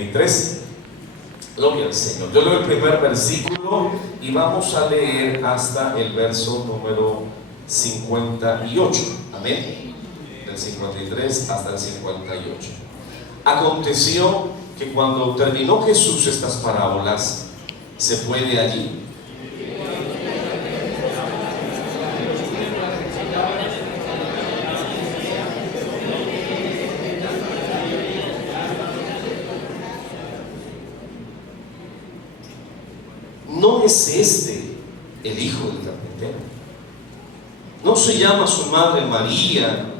53. Gloria al Señor. Yo leo el primer versículo y vamos a leer hasta el verso número 58. Amén. Del 53 hasta el 58. Aconteció que cuando terminó Jesús estas parábolas, se fue de allí. ¿No es este el hijo del carpintero? ¿No se llama su madre María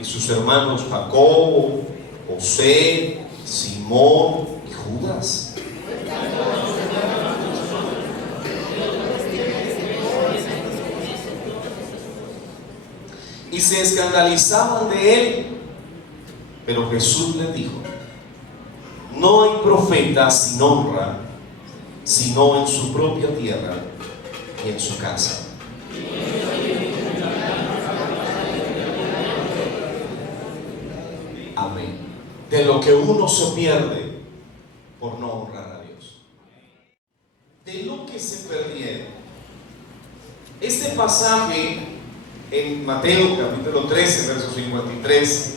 y sus hermanos Jacobo, José, Simón y Judas? Y se escandalizaban de él. Pero Jesús les dijo: no hay profeta sin honra, sino en su propia tierra y en su casa. Amén. De lo que uno se pierde por no honrar a Dios. De lo que se perdieron. Este pasaje en Mateo capítulo 13, verso 53,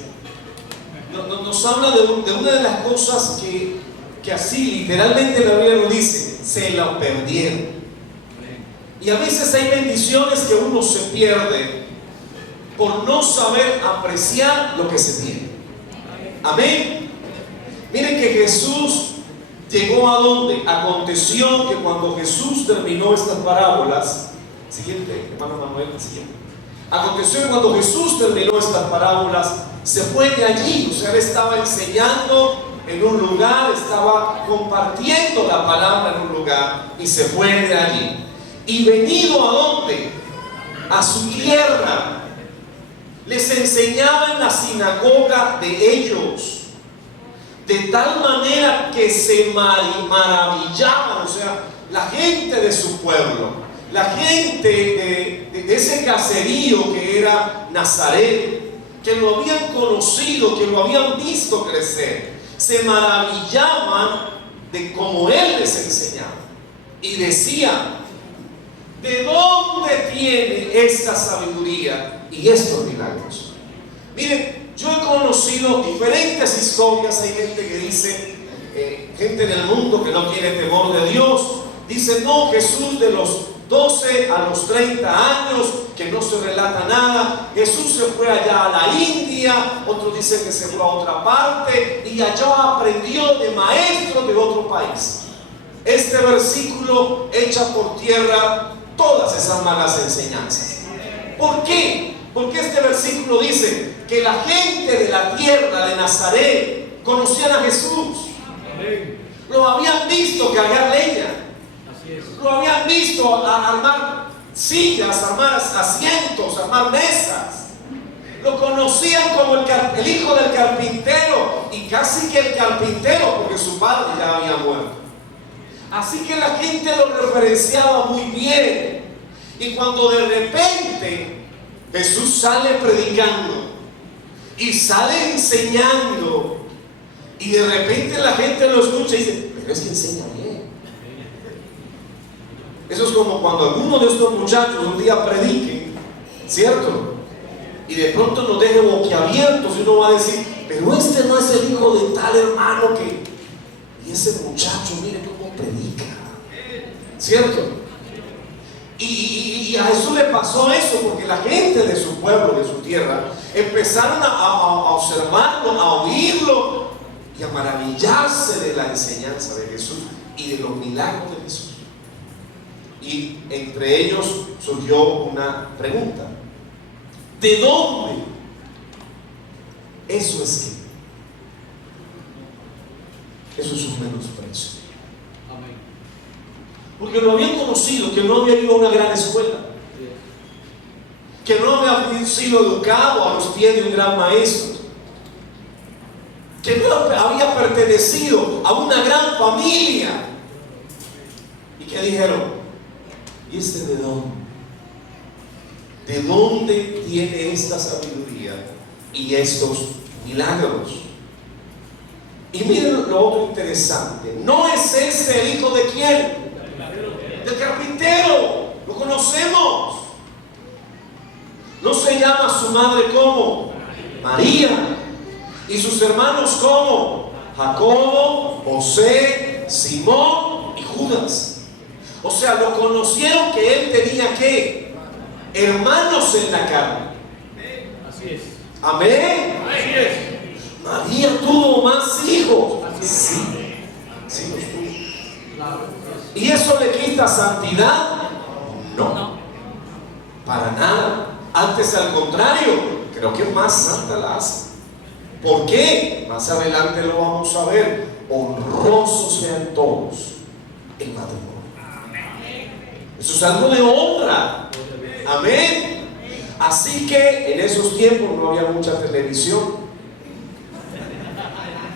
nos habla de una de las cosas que así literalmente la Biblia lo dice: se lo perdieron. Y a veces hay bendiciones que uno se pierde por no saber apreciar lo que se tiene. Amén. Miren que Jesús llegó a donde aconteció que cuando Jesús terminó estas parábolas, siguiente, hermano Manuel, siguiente. Aconteció que cuando Jesús terminó estas parábolas, se fue de allí. O sea, él estaba enseñando en un lugar, estaba compartiendo la palabra en un lugar y se fue de allí. Y venido a dónde? A su tierra, les enseñaba en la sinagoga de ellos, de tal manera que se maravillaban, o sea, la gente de su pueblo, la gente de ese caserío que era Nazaret, que lo habían conocido, que lo habían visto crecer, se maravillaban de cómo él les enseñaba y decían: ¿de dónde tiene esta sabiduría y estos milagros? Miren, yo he conocido diferentes historias. Hay gente que dice, gente en el mundo que no tiene temor de Dios, dice: no, Jesús de los 12 a los 30 años, que no se relata nada, Jesús se fue allá a la India. Otros dicen que se fue a otra parte y allá aprendió de maestros de otro país. Este versículo echa por tierra todas esas malas enseñanzas. ¿Por qué? Porque este versículo dice que la gente de la tierra de Nazaret conocían a Jesús. Lo habían visto cargar leña, lo habían visto armar sillas, armar asientos, armar mesas. Lo conocían como el hijo del carpintero, y casi que el carpintero, porque su padre ya había muerto. Así que la gente lo referenciaba muy bien. Y cuando de repente Jesús sale predicando y sale enseñando, y de repente la gente lo escucha y dice: pero es que enseña bien. Eso es como cuando alguno de estos muchachos un día predique, ¿cierto? Y de pronto nos deje boquiabiertos y uno va a decir: pero este no es el hijo de tal hermano que... Y ese muchacho, mire cómo predica, ¿cierto? Y a Jesús le pasó eso, porque la gente de su pueblo, de su tierra, empezaron a observarlo, a oírlo y a maravillarse de la enseñanza de Jesús y de los milagros de Jesús. Y entre ellos surgió una pregunta: ¿de dónde? Eso es que eso es un menosprecio. Amén. Porque lo habían conocido, que no había ido a una gran escuela, que no había sido educado a los pies de un gran maestro, que no había pertenecido a una gran familia. ¿Y qué dijeron? ¿Y este de dónde? ¿De dónde tiene esta sabiduría y estos milagros? Y miren lo otro interesante. ¿No es este el hijo de quién? Del carpintero. Lo conocemos. ¿No se llama su madre como? María. ¿Y sus hermanos como? Jacobo, José, Simón y Judas. O sea, lo conocieron que él tenía ¿qué? Hermanos en la carne. Así es. Amén. Así es. María tuvo más hijos. Sí, sí los tuvo. ¿Y eso le quita santidad? No, para nada. Antes, al contrario, creo que más santa la hace. ¿Por qué? Más adelante lo vamos a ver. Honrosos sean todos el matrimonio. Eso es algo de honra. Amén. Así que en esos tiempos no había mucha televisión.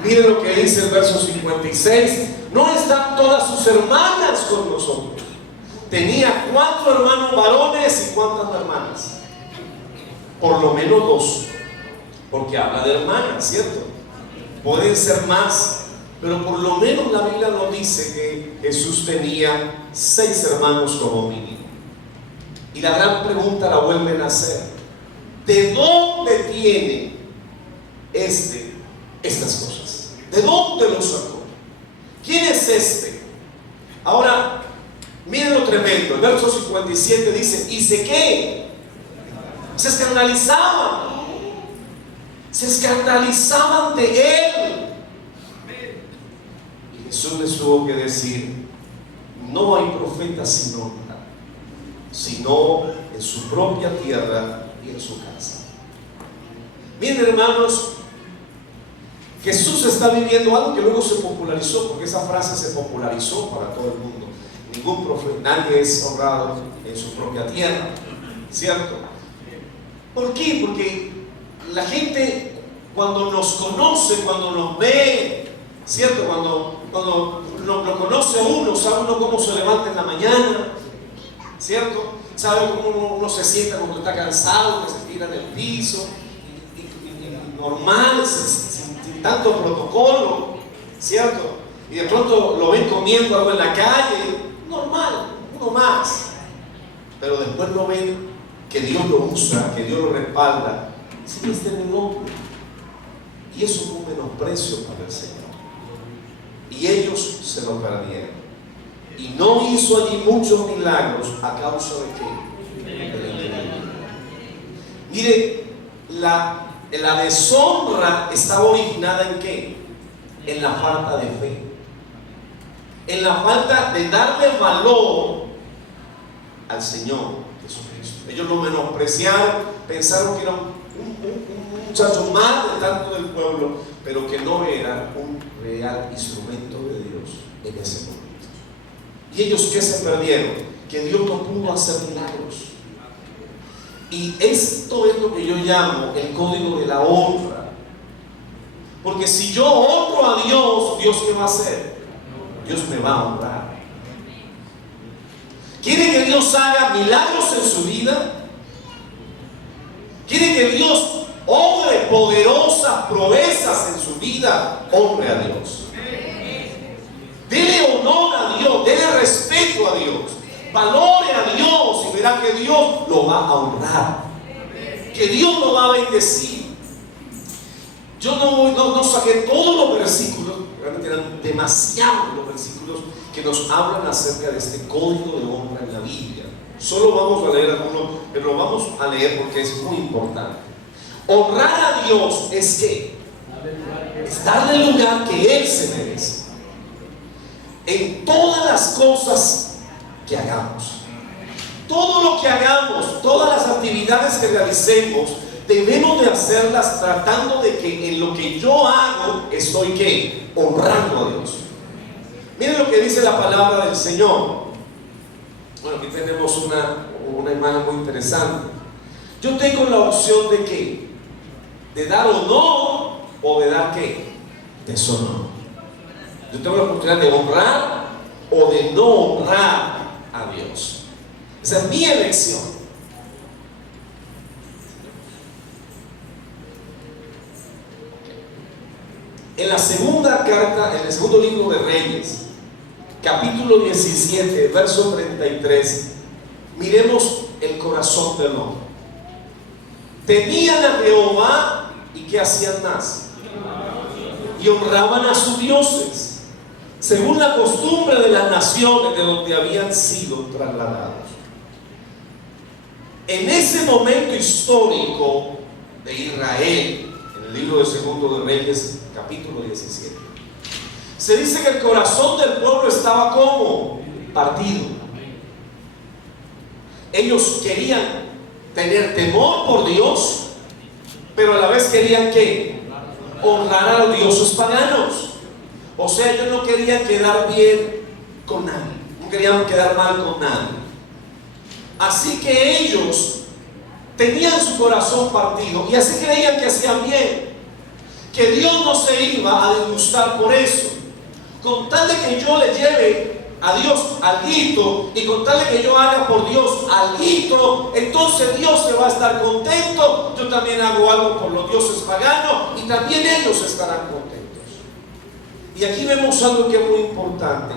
Miren lo que dice el verso 56. No están todas sus hermanas con nosotros. Tenía 4 hermanos varones y ¿cuántas hermanas? Por lo menos 2. Porque habla de hermanas, ¿cierto? Pueden ser más, pero por lo menos la Biblia nos dice que Jesús tenía 6 hermanos como mínimo. Y la gran pregunta la vuelven a hacer: ¿de dónde tiene estas cosas? ¿De dónde lo sacó? ¿Quién es este? Ahora, miren lo tremendo. El verso 57 dice: ¿y sé qué? Se escandalizaban. Se escandalizaban de él. Y Jesús les tuvo que decir: no hay profeta sin honra, sino en su propia tierra y en su casa. Miren, hermanos, Jesús está viviendo algo que luego se popularizó, porque esa frase se popularizó para todo el mundo. Ningún profeta, nadie es honrado en su propia tierra, ¿cierto? ¿Por qué? Porque la gente, cuando nos conoce, cuando nos ve, ¿cierto? Cuando lo conoce uno, sabe uno cómo se levanta en la mañana, ¿cierto? Sabe cómo uno se sienta cuando está cansado, que se tira en el piso, y normal, sin tanto protocolo, ¿cierto? Y de pronto lo ven comiendo algo en la calle, normal, uno más. Pero después lo ven que Dios lo usa, que Dios lo respalda, sin estar en el hombre. Y eso fue un menosprecio para el Señor. Y ellos se lo perdieron. Y no hizo allí muchos milagros a causa de qué? De la incredulidad. Mire, la deshonra estaba originada ¿en qué? En la falta de fe, en la falta de darle valor al Señor Jesucristo. Ellos lo menospreciaron, pensaron que era un muchacho más de tanto del pueblo, pero que no era un real instrumento de Dios en ese momento. ¿Y ellos qué se perdieron? Que Dios no pudo hacer milagros. Y esto es lo que yo llamo el código de la honra. Porque si yo honro a Dios, ¿Dios qué va a hacer? Dios me va a honrar. ¿Quiere que Dios haga milagros en su vida? ¿Quiere que Dios obre poderosas proezas en su vida? Honre a Dios. Dele honor a Dios, dele respeto a Dios, valore a Dios y verá que Dios lo va a honrar, que Dios lo va a bendecir. Yo no saqué todos los versículos, realmente eran demasiados los versículos que nos hablan acerca de este código de honra en la Biblia. Solo vamos a leer algunos, pero lo vamos a leer porque es muy importante. Honrar a Dios es ¿qué? Es darle el lugar que Él se merece en todas las cosas que hagamos. Todo lo que hagamos, todas las actividades que realicemos, debemos de hacerlas tratando de que en lo que yo hago estoy ¿qué? Honrando a Dios. Miren lo que dice la palabra del Señor. Bueno, aquí tenemos una imagen muy interesante. Yo tengo la opción de ¿qué? De dar honor o de dar ¿qué? Deshonor. Yo tengo la oportunidad de honrar o de no honrar a Dios. Esa es mi elección. En la segunda carta, en el segundo libro de Reyes, capítulo 17, verso 33, miremos el corazón del hombre. Temían a Jehová y ¿qué hacían más? Y honraban a sus dioses, según la costumbre de las naciones de donde habían sido trasladados. En ese momento histórico de Israel, en el libro de Segundo de Reyes, capítulo 17, se dice que el corazón del pueblo estaba como partido. Ellos querían tener temor por Dios, pero a la vez querían ¿qué? Honrar a los dioses paganos. O sea, ellos no querían quedar bien con nadie, no querían quedar mal con nadie. Así que ellos tenían su corazón partido y así creían que hacían bien, que Dios no se iba a disgustar por eso. Con tal de que yo le lleve a Dios alguito y con tal de que yo haga por Dios alguito, entonces Dios se va a estar contento. Yo también hago algo por los dioses paganos y también ellos estarán contentos. Y aquí vemos algo que es muy importante.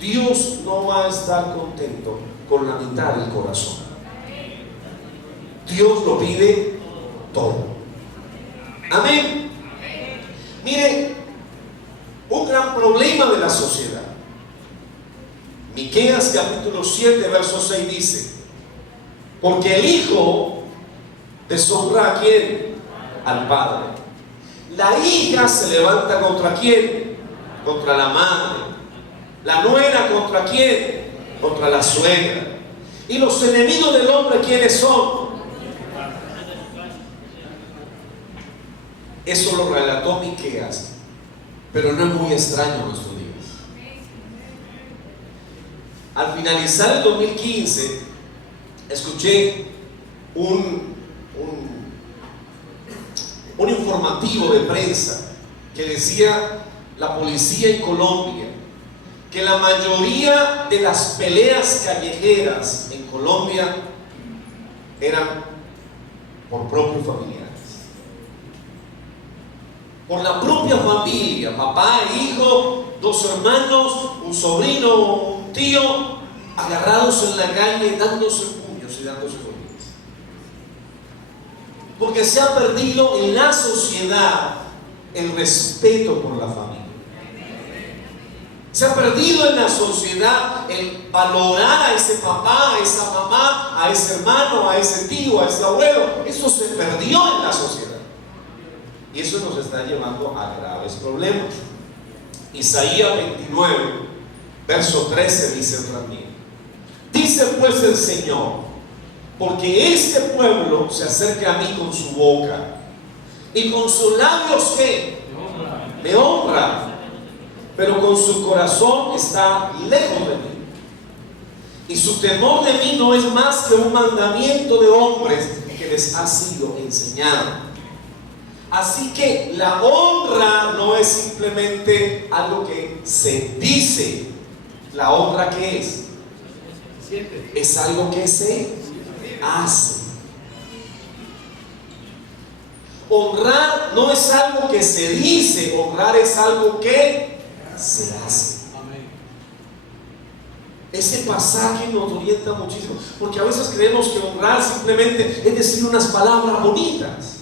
Dios no va a estar contento con la mitad del corazón. Dios lo pide todo. Amén. Mire, un gran problema de la sociedad. Miqueas capítulo 7 verso 6 dice: porque el hijo deshonra ¿a quién? Al padre. La hija se levanta ¿contra quién? Contra la madre. La nuera ¿contra quién? Contra la suegra. Y los enemigos del hombre ¿quiénes son? Eso lo relató Miqueas, pero no es muy extraño en nuestros días. Al finalizar el 2015, escuché un informativo de prensa que decía la policía en Colombia que la mayoría de las peleas callejeras en Colombia eran por propios familiares. Por la propia familia, papá, hijo, dos hermanos, un sobrino, un tío, agarrados en la calle, dándose puños y dándose golpes. Porque se ha perdido en la sociedad el respeto por la familia. Se ha perdido en la sociedad el valorar a ese papá, a esa mamá, a ese hermano, a ese tío, a ese abuelo. Eso se perdió en la sociedad. Y eso nos está llevando a graves problemas. Isaías 29, verso 13 dice también: dice pues el Señor, porque este pueblo se acerca a mí con su boca y con sus labios ¿qué? Me honra, pero con su corazón está lejos de mí. Y su temor de mí no es más que un mandamiento de hombres que les ha sido enseñado. Así que la honra no es simplemente algo que se dice. La honra ¿qué es? Es algo que se hace. Honrar no es algo que se dice, honrar es algo que se hace. Ese pasaje nos orienta muchísimo, porque a veces creemos que honrar simplemente es decir unas palabras bonitas.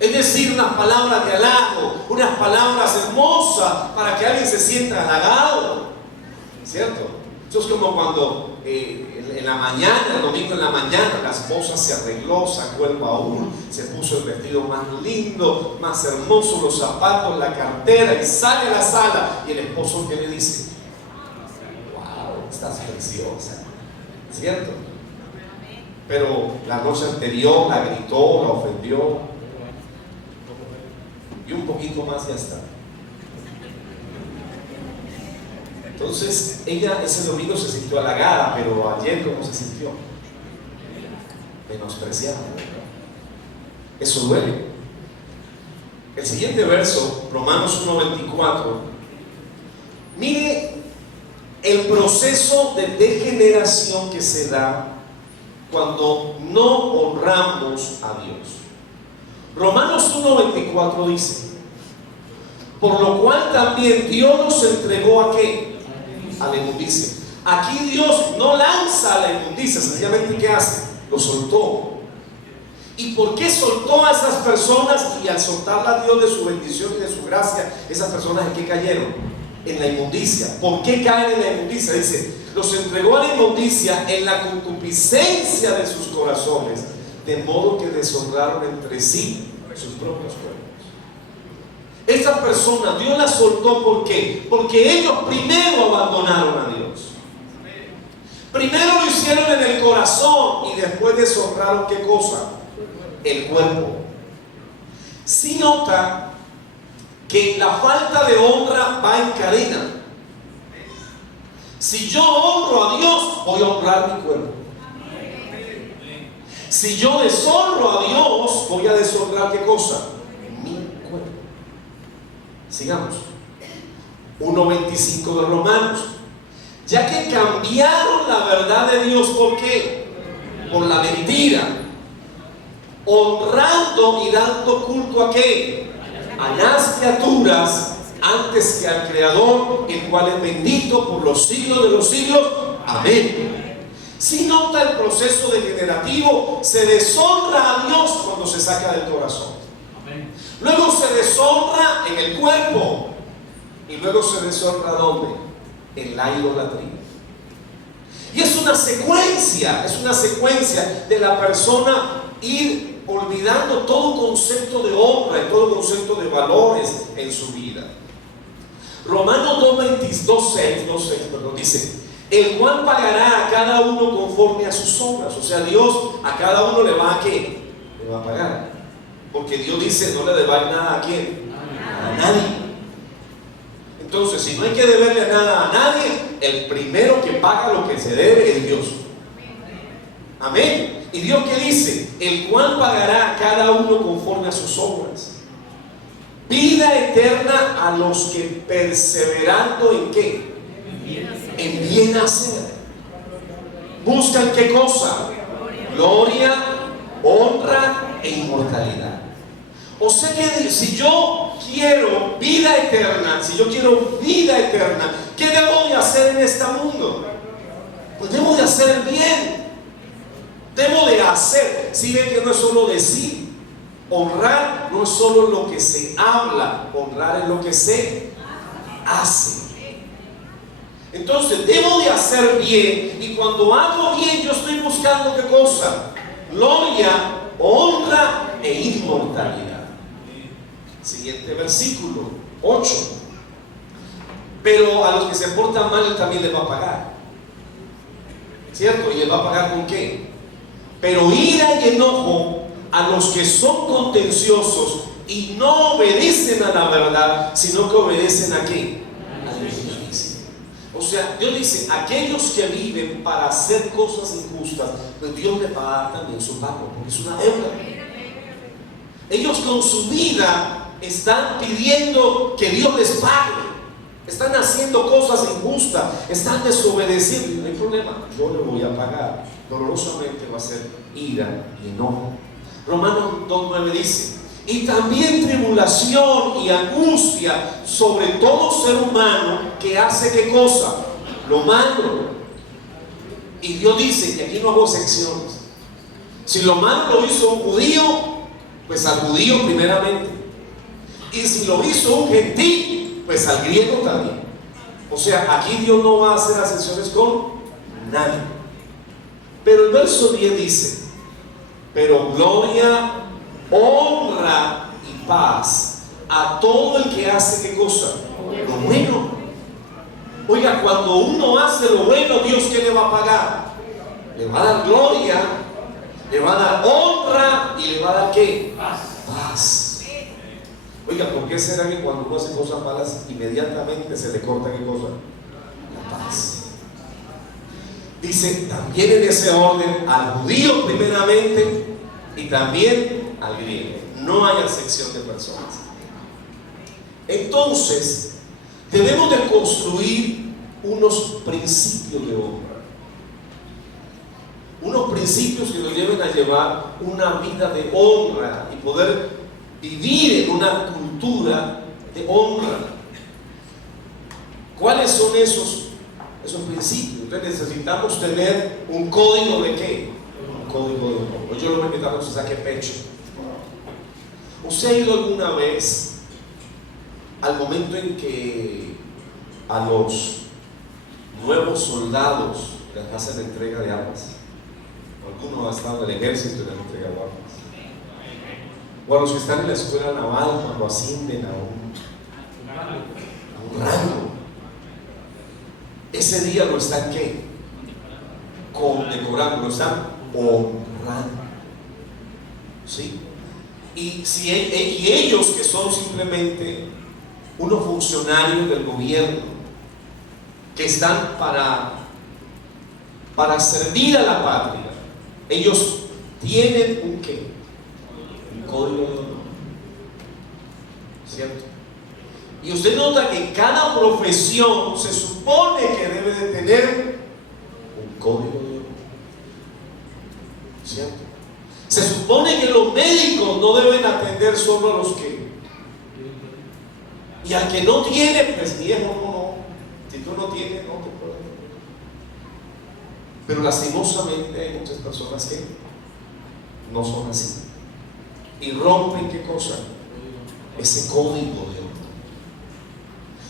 Es decir, unas palabras de halago, unas palabras hermosas para que alguien se sienta halagado, ¿cierto? Eso es como cuando en la mañana, el domingo en la mañana, la esposa se arregló, sacó el baúl, se puso el vestido más lindo, más hermoso, los zapatos, la cartera, y sale a la sala, y el esposo que le dice: wow, estás preciosa, ¿cierto? Pero la noche anterior la gritó, la ofendió, y un poquito más ya está. Entonces ella ese domingo se sintió halagada, pero ayer ¿cómo se sintió? Menospreciada. Eso duele. El siguiente verso, Romanos 1:24, mire el proceso de degeneración que se da cuando no honramos a Dios. Romanos 1:24 dice: por lo cual también Dios los entregó ¿a qué? A la inmundicia. Aquí Dios no lanza a la inmundicia, sencillamente ¿qué hace? Lo soltó. ¿Y por qué soltó a esas personas? Y al soltarla a Dios de su bendición y de su gracia, esas personas ¿en qué cayeron? En la inmundicia. ¿Por qué caen en la inmundicia? Dice, los entregó a la inmundicia en la concupiscencia de sus corazones, de modo que deshonraron entre sí sus propios cuerpos. Estas personas Dios las soltó, ¿por qué? Porque ellos primero abandonaron a Dios. Primero lo hicieron en el corazón y después deshonraron ¿qué cosa? El cuerpo. Si nota que la falta de honra va en cadena. Si yo honro a Dios, voy a honrar mi cuerpo. Si yo deshonro a Dios, voy a deshonrar ¿qué cosa? Mi cuerpo. Sigamos. 1:25 de Romanos. Ya que cambiaron la verdad de Dios, ¿por qué? Por la mentira, honrando y dando culto ¿a qué? A las criaturas antes que al Creador, el cual es bendito por los siglos de los siglos. Amén. Si nota el proceso degenerativo, se deshonra a Dios cuando se saca del corazón. Amén. Luego se deshonra en el cuerpo. Y luego se deshonra ¿dónde? En la idolatría. Y es una secuencia de la persona ir olvidando todo concepto de honra y todo concepto de valores en su vida. Romanos 2:6 dice, el cual pagará a cada uno conforme a sus obras. O sea, Dios a cada uno le va a ¿qué? Le va a pagar. Porque Dios dice, no le debáis nada ¿a quién? A nadie. Entonces, si no hay que deberle nada a nadie, el primero que paga lo que se debe es Dios. Amén. ¿Y Dios qué dice? El cual pagará a cada uno conforme a sus obras. Vida eterna a los que perseverando ¿en qué? En bien hacer. ¿Buscan qué cosa? Gloria, honra e inmortalidad. O sea que si yo quiero vida eterna, ¿qué debo de hacer en este mundo? Pues debo de hacer el bien. Debo de hacer. Si ven que no es solo decir. Honrar no es solo lo que se habla, honrar es lo que se hace. Entonces debo de hacer bien, y cuando hago bien yo estoy buscando ¿qué cosa? Gloria, honra e inmortalidad. Siguiente versículo 8. Pero a los que se portan mal Él también les va a pagar, ¿cierto? ¿Y les va a pagar con qué? Pero ira y enojo a los que son contenciosos y no obedecen a la verdad, sino que obedecen ¿a qué? A la injusticia. O sea, Dios dice, aquellos que viven para hacer cosas injustas, pues Dios les va a dar también su pago, porque es una deuda. Ellos con su vida están pidiendo que Dios les pague. Están haciendo cosas injustas, están desobedeciendo. No hay problema, yo le voy a pagar. Dolorosamente va a ser ira y enojo. Romanos 2:9 dice, y también tribulación y angustia sobre todo ser humano que hace ¿qué cosa? Lo malo. Y Dios dice, y aquí no hago excepciones, si lo malo lo hizo un judío, pues al judío primeramente, y si lo hizo un gentil, pues al griego también. O sea, aquí Dios no va a hacer excepciones con nadie. Pero el verso 10 dice, pero gloria, honra y paz a todo el que hace ¿qué cosa? Lo bueno. Oiga, cuando uno hace lo bueno, Dios ¿qué le va a pagar? Le va a dar gloria, le va a dar honra y le va a dar ¿qué? Paz. Oiga, ¿por qué será que cuando uno hace cosas malas inmediatamente se le corta qué cosa? La paz. Dice también en ese orden al judío primeramente y también al griego. No hay acepción de personas. Entonces debemos de construir unos principios de honra, unos principios que nos lleven a llevar una vida de honra y poder vivir en una cultura de honra. ¿Cuáles son esos principios? Entonces necesitamos tener un código de ¿qué? Un código de honor. Yo lo voy a invitar a que se saque pecho. ¿Usted ha ido alguna vez al momento en que a los nuevos soldados les hacen entrega de armas? Algunos han estado en el ejército y les entrega de armas. O a los que están en la escuela naval cuando ascienden a un rango. Ese día lo están ¿qué? Condecorando, lo están honrando. ¿Sí? Y ellos que son simplemente unos funcionarios del gobierno que están para servir a la patria, ellos tienen un ¿qué? Un código de honor, ¿cierto? Y usted nota que cada profesión se supone que debe de tener un código de honor, ¿cierto? Se supone que los médicos no deben atender solo a los que, y al que no tiene, pues viejo, no. Si tú no tienes, no te puedes. Pero lastimosamente hay muchas personas que no son así y rompen ¿qué cosa? Ese código de honor.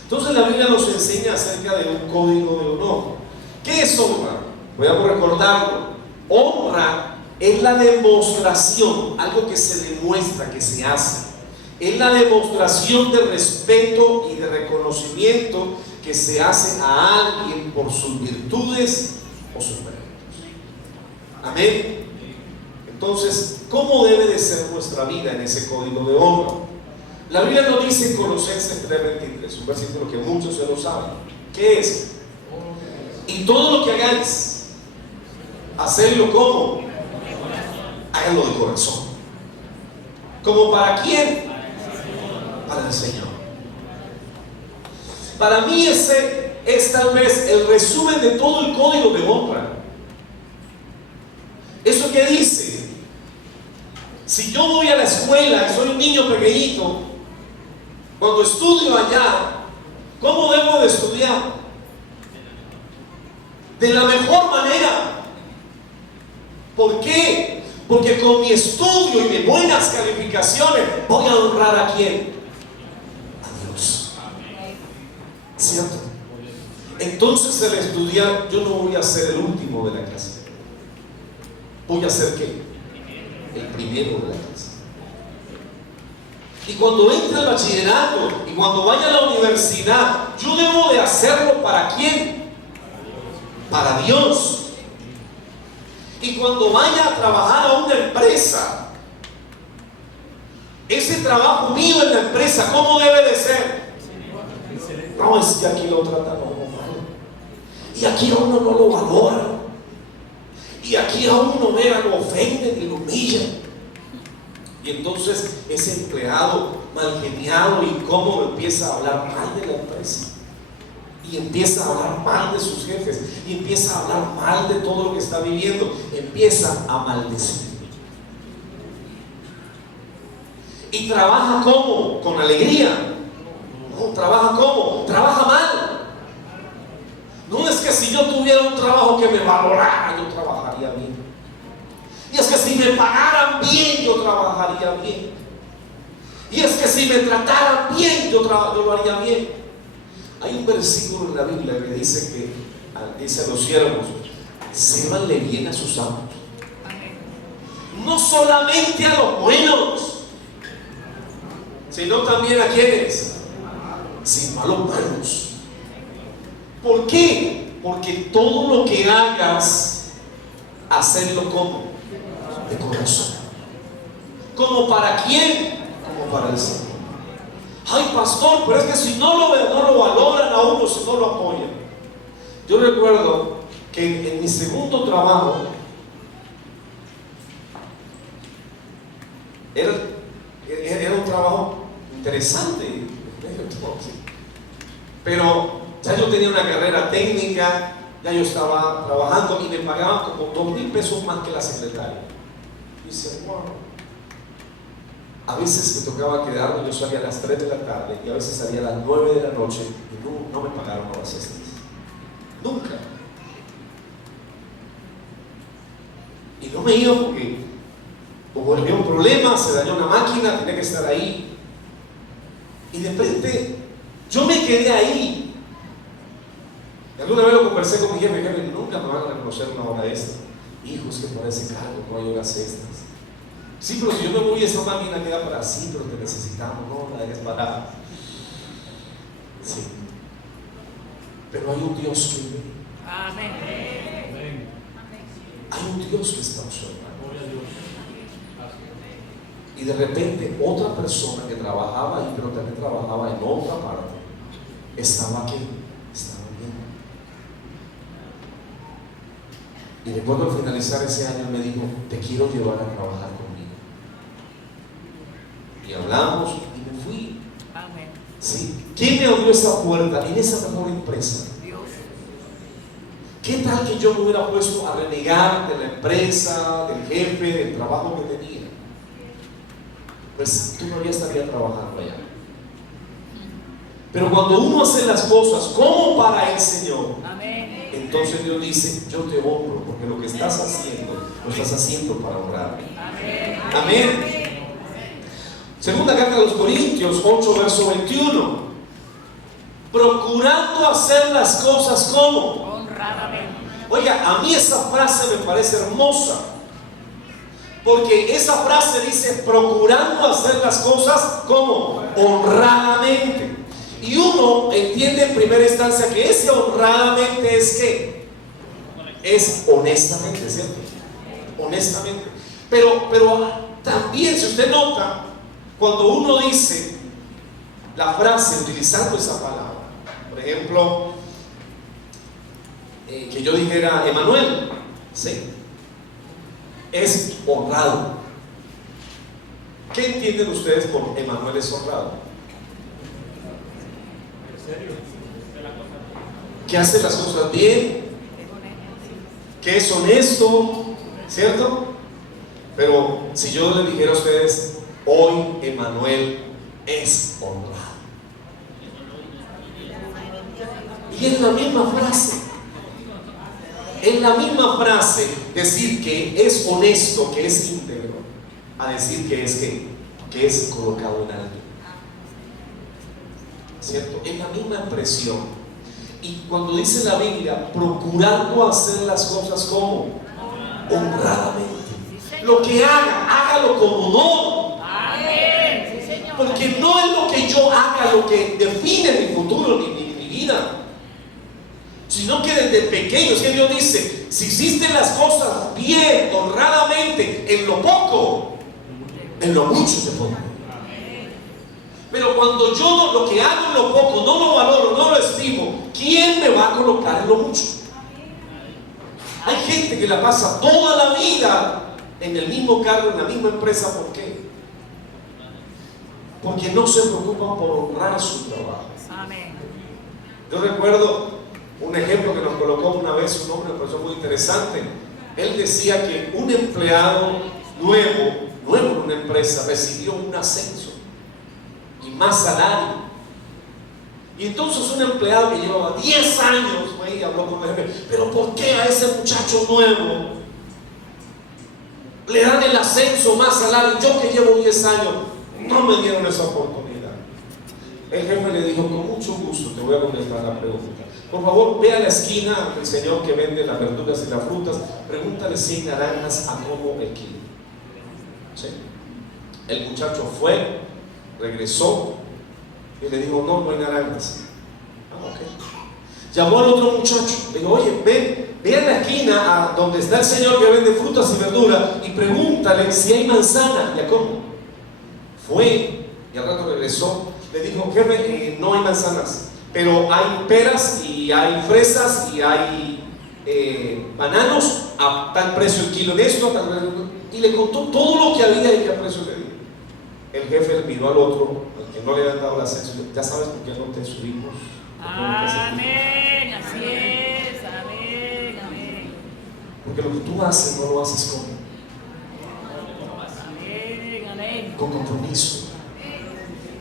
Entonces la Biblia nos enseña acerca de un código de honor. ¿Qué es honra? Voy a recordarlo. Honra es la demostración, algo que se demuestra, que se hace. Es la demostración de respeto y de reconocimiento que se hace a alguien por sus virtudes o sus méritos. Amén. Entonces, ¿cómo debe de ser nuestra vida en ese código de honra? La Biblia nos dice en Colosenses 3:23, un versículo que muchos se lo saben. ¿Qué es? Y todo lo que hagáis, hacedlo como, háganlo de corazón. ¿Como para quién? Para el Señor. Para mí ese es tal vez el resumen de todo el código de honra. Eso que dice, si yo voy a la escuela y soy un niño pequeñito, cuando estudio allá, ¿cómo debo de estudiar? De la mejor manera. ¿Por qué? Porque con mi estudio y mis buenas calificaciones voy a honrar ¿a quién? A Dios. ¿Cierto? Entonces al estudiar yo no voy a ser el último de la clase. Voy a ser ¿qué? El primero de la clase. Y cuando entre al bachillerato y cuando vaya a la universidad, yo debo de hacerlo ¿para quién? Para Dios. Y cuando vaya a trabajar a una empresa, ese trabajo mío en la empresa, ¿cómo debe de ser? No, es que aquí lo tratan como mal. Y aquí a uno no lo valoran. Y aquí a uno, vea, lo ofenden y lo humillan. Y entonces ese empleado mal geniado y incómodo empieza a hablar mal de la empresa. Y empieza a hablar mal de sus jefes. Y empieza a hablar mal de todo lo que está viviendo. Empieza a maldecir. Y trabaja ¿cómo? Con alegría. No, trabaja ¿cómo? Trabaja mal. No es que si yo tuviera un trabajo que me valorara, yo trabajaría bien. Y es que si me pagaran bien, yo trabajaría bien. Y es que si me trataran bien, yo lo haría bien. Hay un versículo en la Biblia que dice a los siervos, sírvanle bien a sus amos. No solamente a los buenos, sino también a quienes, sino a los malos. ¿Por qué? Porque todo lo que hagas, hacerlo como de corazón. ¿Como para quién? Como para el Señor. Ay, pastor, pero es que si no lo valoran a uno, si no lo apoyan. Yo recuerdo que en mi segundo trabajo era un trabajo interesante, pero ya yo tenía una carrera técnica, ya yo estaba trabajando y me pagaban como 2,000 pesos más que la secretaria. Y dice, wow. A veces me tocaba quedarme, yo salía a las 3 de la tarde y a veces salía a las 9 de la noche y no me pagaron horas extras. Nunca. Y no me iba porque había un problema, se dañó una máquina, tenía que estar ahí. Y de repente yo me quedé ahí. Y alguna vez lo conversé con mi jefe, nunca me van a reconocer una hora extra. Hijo, es que por ese cargo no hay horas extras. Sí, pero si yo me voy, esa máquina queda para sí, pero te necesitamos, no la dejes parada. Sí. Pero hay un Dios que ve. Amén. Hay un Dios que está observando. Y de repente otra persona que trabajaba ahí, pero también trabajaba en otra parte, estaba aquí, estaba viendo. Y después de finalizar ese año me dijo, te quiero llevar a trabajar conmigo. Y hablamos y me fui. Amén. ¿Sí? ¿Quién me abrió esa puerta en esa mejor empresa? Dios. ¿Qué tal que yo me hubiera puesto a renegar de la empresa, del jefe, del trabajo que tenía? Pues tú todavía estarías trabajando allá. Pero cuando uno hace las cosas como para el Señor, Amén. entonces Dios dice, yo te honro, porque lo que estás haciendo, lo estás haciendo para honrarme. Amén. Amén. Segunda carta de los Corintios 8, verso 21. Procurando hacer las cosas como. Honradamente. Oiga, a mí esa frase me parece hermosa. Porque esa frase dice, procurando hacer las cosas como honradamente. Y uno entiende en primera instancia que ese honradamente es ¿qué? Es honestamente, ¿cierto? Honestamente. Pero también, si usted nota, cuando uno dice la frase utilizando esa palabra, por ejemplo, que yo dijera Emanuel, ¿sí? Es honrado. ¿Qué entienden ustedes por Emanuel es honrado? Que hace las cosas bien, que es honesto, ¿cierto? Pero si yo le dijera a ustedes, hoy Emanuel es honrado. Y es la misma frase. Es la misma frase decir que es honesto, que es íntegro, a decir que es que es colocado en alto. ¿Cierto? Es la misma expresión. Y cuando dice la Biblia, procurando hacer las cosas como honradamente. Lo que haga, hágalo con honor. Amén. Sí, Señor. Porque no es lo que yo haga lo que define mi futuro ni mi vida. Sino que desde pequeño, es que Dios dice, si hiciste las cosas bien, honradamente, en lo poco, en lo mucho te pongo. Pero cuando yo lo que hago en lo poco no lo valoro, no lo estimo, ¿quién me va a colocar en lo mucho? Hay gente que la pasa toda la vida en el mismo cargo, en la misma empresa. ¿Por qué? Porque no se preocupan por honrar su trabajo. Amén. Yo recuerdo un ejemplo que nos colocó una vez un hombre, me pareció muy interesante. Él decía que un empleado nuevo en una empresa recibió un ascenso y más salario. Y entonces un empleado que llevaba 10 años fue y habló con el jefe, pero ¿por qué a ese muchacho nuevo le dan el ascenso, más salario? Yo que llevo 10 años no me dieron esa oportunidad. El jefe le dijo, con mucho gusto te voy a contestar la pregunta. Por favor, ve a la esquina del señor que vende las verduras y las frutas, pregúntale si hay naranjas a cómo el kilo. ¿Sí? El muchacho fue, regresó y le dijo, no hay naranjas. Ok. Llamó al otro muchacho, le dijo, oye, ve a la esquina a donde está el señor que vende frutas y verduras y pregúntale si hay manzana y a cómo. Fue y al rato regresó, le dijo, jefe, no hay manzanas, pero hay peras y hay fresas y hay bananos a tal precio el kilo de esto, tal precio, y le contó todo lo que había y qué precio le dio. El jefe le miró al otro, al que no le habían dado el ascenso, y dijo, ya sabes por qué no te subimos. Amén. Así es. Amén. Amén. Porque lo que tú haces no lo haces Amén. Amén. con compromiso.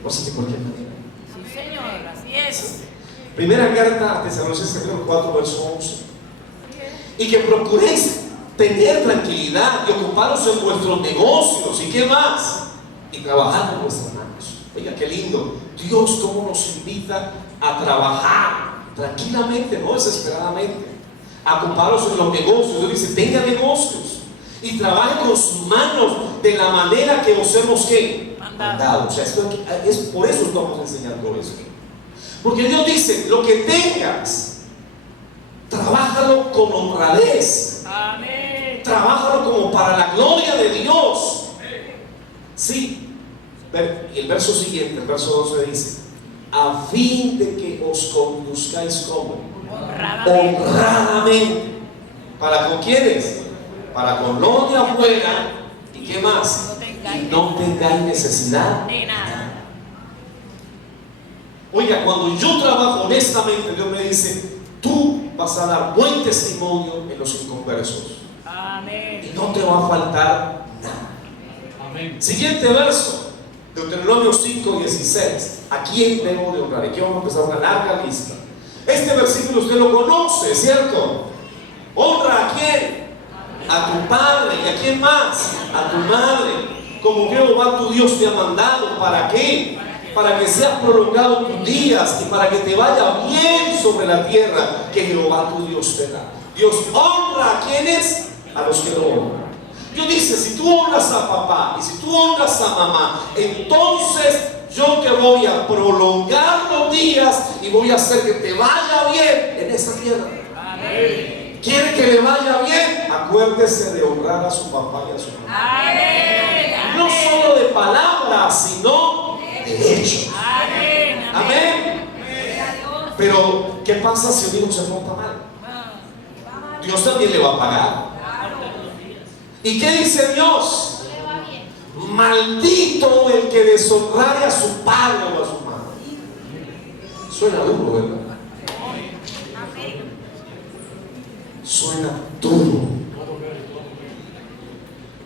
No sé de cualquier manera. Sí, Señor, así es. Primera carta a Tesalonicenses capítulo 4, verso 11. Y que procuréis tener tranquilidad y ocuparos en vuestros negocios. ¿Y qué más? Y trabajar con vuestras manos. Oiga, qué lindo. Dios cómo nos invita a trabajar tranquilamente, no desesperadamente. A ocuparos en los negocios. Dios dice, tenga negocios y trabaje con sus manos de la manera que os hemos ¿qué? Mandado. O sea, es por eso estamos enseñando esto. Porque Dios dice, lo que tengas, trabájalo con honradez. Amén. Trabájalo como para la gloria de Dios. Sí. El verso siguiente, el verso 12 dice, a fin de que os conduzcáis como honradamente. ¿Para con quiénes? Para con los de afuera. ¿Y qué más? Y no tengáis necesidad de nada. Oiga, cuando yo trabajo honestamente, Dios me dice, tú vas a dar buen testimonio en los inconversos. Amén. Y no te va a faltar nada. Amén. Siguiente verso, Deuteronomio 5:16. ¿A quién debo de honrar? Aquí vamos a empezar una larga lista. Este versículo usted lo conoce, ¿cierto? Honra a quién? A tu padre. ¿Y a quién más? A tu madre. Como Jehová tu Dios te ha mandado. ¿Para qué? Para que seas prolongado tus días y para que te vaya bien sobre la tierra que Jehová tu Dios te da. Dios honra a quienes, a los que lo honran. Dios dice, si tú honras a papá y si tú honras a mamá, entonces yo te voy a prolongar los días y voy a hacer que te vaya bien en esta tierra. Amén. ¿Quiere que le vaya bien? Acuérdese de honrar a su papá y a su mamá. Amén. No solo de palabras, sino de hechos. Amén. Amén. Pero, ¿qué pasa si un hijo se porta mal? Dios también le va a pagar. ¿Y qué dice Dios? Maldito el que deshonrare a su padre o a su madre. Suena duro, ¿verdad? Suena duro.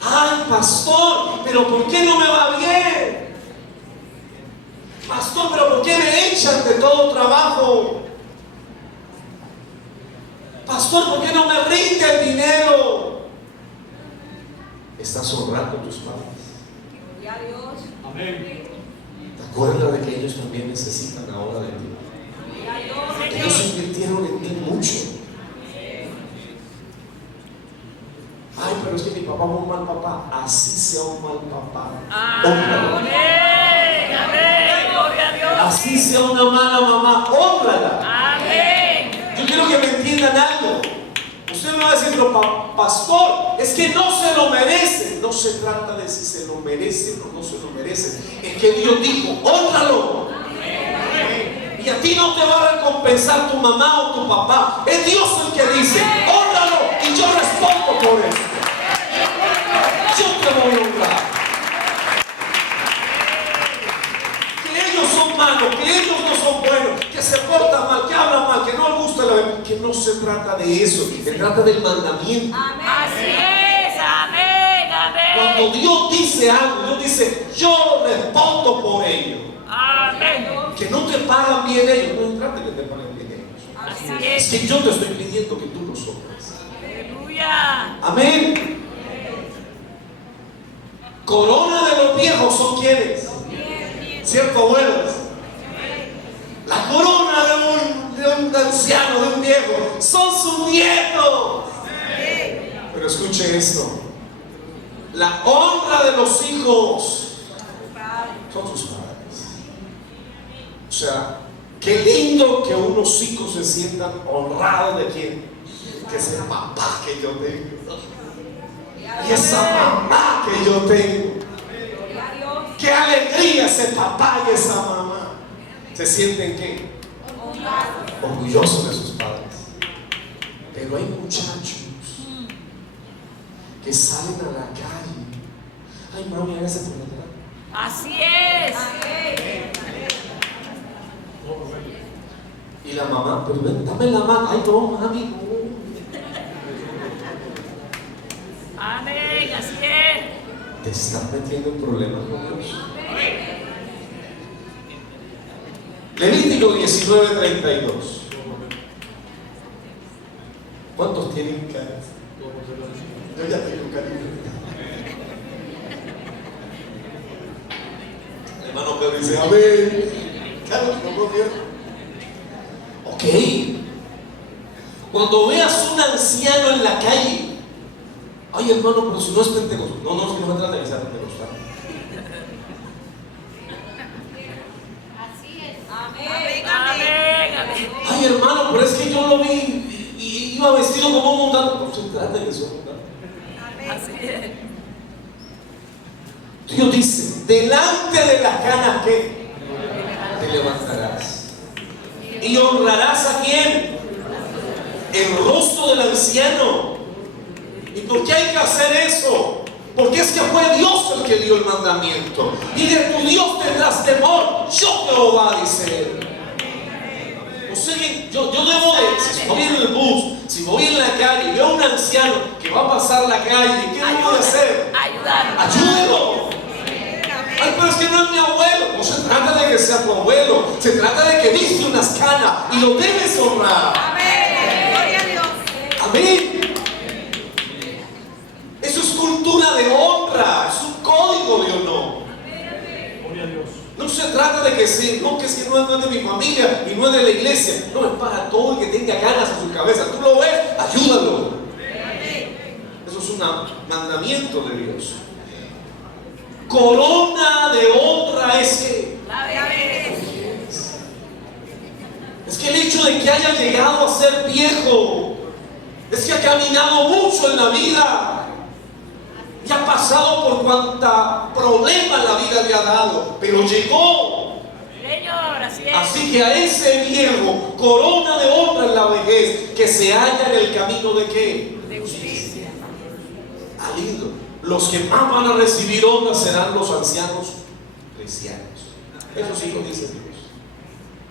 Ay, pastor, pero ¿por qué no me va bien? Pastor, pero ¿por qué me echan de todo trabajo? Pastor, ¿por qué no me rinde el dinero? Estás honrando a tus padres. Amén. ¿Te acuerdas de que ellos también necesitan ahora de ti? Ellos invirtieron en ti mucho. Ay, pero es que mi papá fue un mal papá. Así sea un mal papá. Honralo. Amén. Amén. Gloria a Dios. Así sea una mala mamá. Honrala. Amén. Yo quiero que me entiendan algo. Usted me va a decir, pero pastor, es que no se lo merece. No se trata de si se lo merece o no se lo merece. Es que Dios dijo, honralo. Y a ti no te va a recompensar tu mamá o tu papá. Es Dios el que dice, honralo. Y yo respondo por eso. Yo te voy a honrar. Que ellos son malos, que ellos no son buenos, que se portan mal, que hablan mal, que no les gusta la verdad. Que no se trata de eso. Se trata del mandamiento. Así es. Amén. Amén. Cuando Dios dice algo, Dios dice, yo respondo por ello. Amén. Que no te pagan bien ellos. No trate que te paguen bien ellos. Así Es es. que yo te estoy pidiendo que tú los honres. Aleluya. Amén. Corona de los viejos son quienes. ¿Cierto, abuelos? La corona de un anciano, de un viejo, son sus nietos. Pero escuche esto. La honra de los hijos son sus padres. O sea, qué lindo que unos hijos se sientan honrados de quién. Que ese papá que yo tengo. Y esa mamá que yo tengo. Qué alegría ese papá y esa mamá. Se sienten ¿qué? Orgullosos de sus padres. Pero hay muchachos que salen a la calle. Ay, mami, hágase por atrás. Así es. Y la mamá, pero ven, dame la mano. Ay, no, mami, no. Amén. Así es. Te estás metiendo en problemas con Dios. Levítico 19:32. ¿Cuántos tienen caras? Yo ya tengo cariño. El hermano Pedro dice, amén. Claro, no cierto. Ok. Cuando veas un anciano en la calle, ay hermano, pero si no es pentecostal. No, es que no me trata de que sea pentecostal. Así es. Amén. Amén. Ay hermano, pero es que yo lo vi y iba vestido como un mundano. No se trata de que sea mundano. Así es. Dios dice, delante de las canas que te levantarás. ¿Y honrarás a quién? El rostro del anciano. ¿Y por qué hay que hacer eso? Porque es que fue Dios el que dio el mandamiento. Y de tu Dios tendrás temor. Yo Jehová, dice él. O sea que yo debo de, si voy en el bus, si voy en la calle y veo a un anciano que va a pasar la calle, ¿qué debo de hacer? Ayudarlo. Ayúdelo. Ay, pero es que no es mi abuelo. No se trata de que sea tu abuelo. Se trata de que viste unas canas y lo debes honrar. Amén. Gloria a Dios. Amén. Eso es cultura de honra. Es un código de honor. Gloria a Dios. No se trata de que sea, no, que es que no es de mi familia y no es de la iglesia. No, es para todo el que tenga canas en su cabeza. Tú lo ves, ayúdalo. Eso es un mandamiento de Dios. Corona de honra es que es que el hecho de que haya llegado a ser viejo es que ha caminado mucho en la vida y ha pasado por cuanta problema la vida le ha dado, pero llegó. Señor, así es. Así que a ese viejo, corona de honra en la vejez, que se halla en el camino de ¿qué? De justicia. Ah, lindo. Los que más van a recibir honra serán los ancianos cristianos. Eso sí lo dice Dios.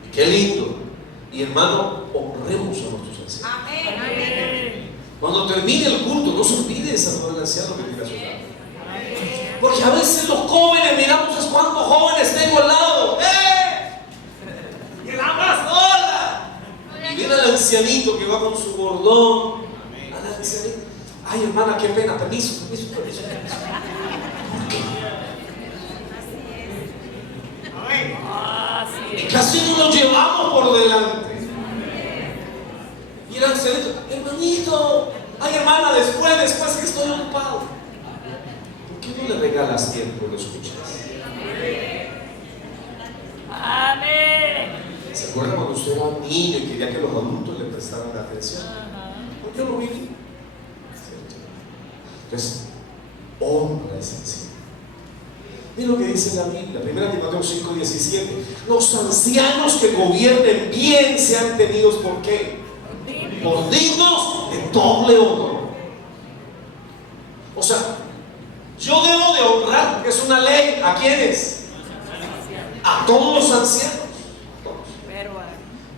Y qué lindo. Y hermano, honremos a nuestros ancianos. Amén. Amén. Cuando termine el culto, no se olvide de saludar al anciano que tiene a su lado. Porque a veces los jóvenes miramos es cuántos jóvenes tengo al lado. ¡Eh! ¡Y la más gorda! Y viene el ancianito que va con su bordón. Al ancianito. Ay, hermana, qué pena. Permiso. ¿Por qué? Así Y es. casi nos lo llevamos por delante. Y el ancianito, hermanito, ay hermana, después que estoy ocupado. ¿Por qué no le regalas tiempo y lo escuchas? Amén. ¿Se acuerdan cuando usted era un niño y quería que los adultos le prestaran atención? Pues yo lo viví. Entonces, honra es anciano. Mira lo que dice la Biblia, 1 Timoteo 5:17. Los ancianos que gobiernen bien sean tenidos por qué? Por dignos de doble honor. O sea, yo debo de honrar, porque es una ley. ¿A quiénes? A todos los ancianos.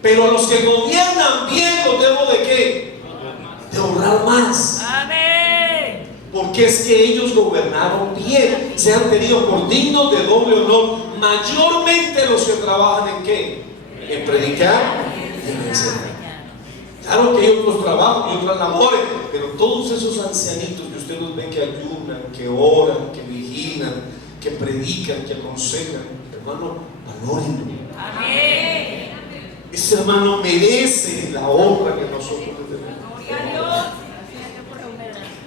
Pero a los que gobiernan bien los debo de qué? De honrar más. Amén. Porque es que ellos gobernaron bien, sean tenidos por dignos de doble honor, mayormente los que trabajan en qué? En predicar y en enseñar. Claro que hay otros trabajos y otras labores, pero todos esos ancianitos que usted los ve que ayunan, que oran, que vigilan, que predican, que aconsejan, hermano, valórenlo. Amén. Ese hermano merece la honra que nosotros le tenemos.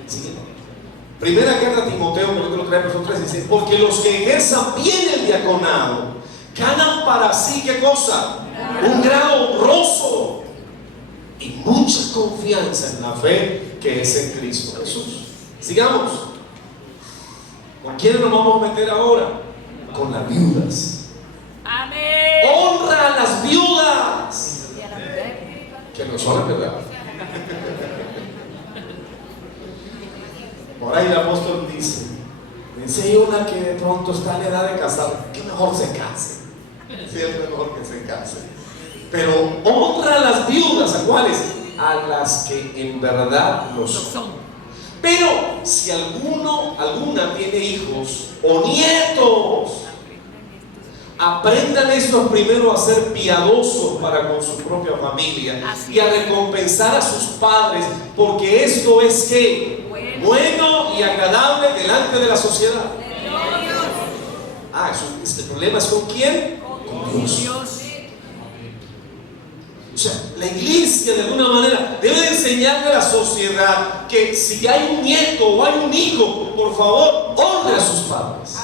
Sí. Primera carta a Timoteo, capítulo 3, verso 3 dice: porque los que ejerzan bien el diaconado ganan para sí, ¿qué cosa? Un grado honroso y mucha confianza en la fe que es en Cristo Jesús. Sigamos. ¿Con quiénes nos vamos a meter ahora? Con las viudas. Amén. Honra a las viudas. Que no son, ¿verdad? Por ahí el apóstol dice: si hay una que de pronto está en la edad de casar, que mejor se case. Siempre es mejor que se case. Pero honra a las viudas. ¿A cuáles? A las que en verdad lo son. Pero si alguna tiene hijos o nietos, aprendan estos primero a ser piadosos para con su propia familia Así y a es. recompensar a sus padres, porque esto es que bueno y agradable delante de la sociedad. El problema es con quién, con Dios. Dios. O sea, la iglesia de alguna manera debe enseñarle a la sociedad que si hay un nieto o hay un hijo, por favor, honre a sus padres.